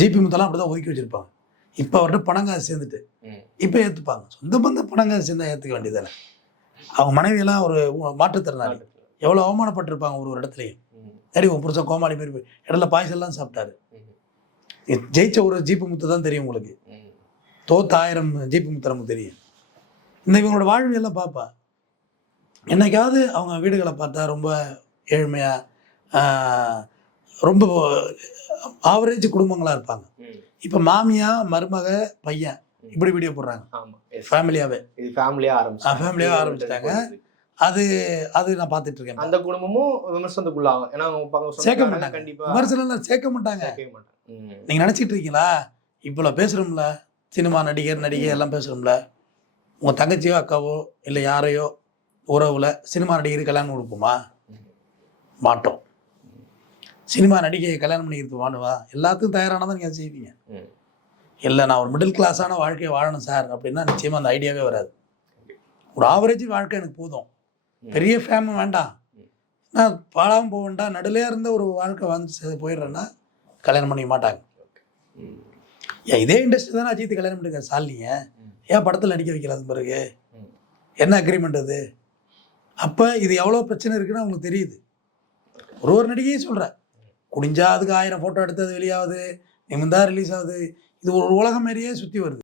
GB முத்தெல்லாம் அப்படி தான் ஒதுக்கி வச்சுருப்பாங்க. இப்போ அவர்கிட்ட பணம் காசு சேர்ந்துட்டு இப்போ ஏற்றுப்பாங்க. சொந்த பந்த பணம் காசு சேர்ந்தா ஏற்றுக்க வேண்டியதானே. அவங்க மனைவியெல்லாம் ஒரு மாற்றுத்திறனாளி, எவ்வளோ அவமானப்பட்டிருப்பாங்க ஒரு இடத்துலையும். சரி உன் புருஷன் கோமாளி மாரி போய் இடத்துல பாய்ச்சல்லாம் சாப்பிட்டாரு. ஜெயிச்ச ஒரு ஜிபி முத்து தான் தெரியும் உங்களுக்கு, தோத்த 1000 ஜிபி முத்து நமக்கு தெரியும். இந்த இவங்களோட வாழ்வியெல்லாம் பார்ப்பா. என்னைக்காவது அவங்க வீடுகளை பார்த்தா ரொம்ப ஏழ்மையாக, ரொம்ப ஆவரேஜ் குடும்பங்களாக இருப்பாங்க. இப்போ மாமியா மருமக பையன் இப்படி வீடியோ போடுறாங்க. ஃபேமிலியாகவே ஃபேமிலியாக ஆரம்பிச்சிட்டாங்க. அது அது நான் பார்த்துட்டு இருக்கேன். அந்த குடும்பமும் விமர்சனத்துக்குள்ளாகும். ஏன்னா சேர்க்க மாட்டாங்க, விமர்சனம் சேர்க்க மாட்டாங்க. நீங்கள் நினச்சிட்டு இருக்கீங்களா இவ்வளோ பேசுகிறோம்ல, சினிமா நடிகர் நடிகை எல்லாம் பேசுகிறோம்ல, உங்கள் தங்கச்சியோ அக்காவோ இல்லை யாரையோ உறவில் சினிமா நடிகர் கல்யாணம் கொடுப்போமா? மாட்டோம். சினிமா நடிகையை கல்யாணம் பண்ணிக்கிறது வாணுவா? எல்லாத்துக்கும் தயாரானதான் நீங்கள் செய்வீங்க. இல்லை நான் ஒரு மிடில் கிளாஸான வாழ்க்கையை வாழணும் சார் அப்படின்னா நிச்சயமாக அந்த ஐடியாவே வராது. ஒரு ஆவரேஜ் வாழ்க்கை எனக்கு போதும், பெரிய ஃபேமிலி வேண்டாம், நான் பாழாமல் போக வேண்டாம், நடுலையாக இருந்த ஒரு வாழ்க்கை வந்து போயிடுறேன்னா கல்யாணம் பண்ணிக்க மாட்டாங்க. ஏன் இதே இண்டஸ்ட்ரி தானே அஜித் கல்யாணம் பண்ணிருக்காரு சாலினிங்க, ஏன் படத்தில் நடிக்க வைக்கிறது பிறகு என்ன அக்ரிமெண்ட் அது? அப்போ இது எவ்வளோ பிரச்சனை இருக்குன்னு அவங்களுக்கு தெரியுது. ஒரு நடிகையும் சொல்கிறேன், குடிஞ்சா அதுக்கு 1000 ஃபோட்டோ எடுத்தது வெளியாகுது, நிமிந்தா ரிலீஸ் ஆகுது, இது ஒரு உலகம் மாரியே சுற்றி வருது.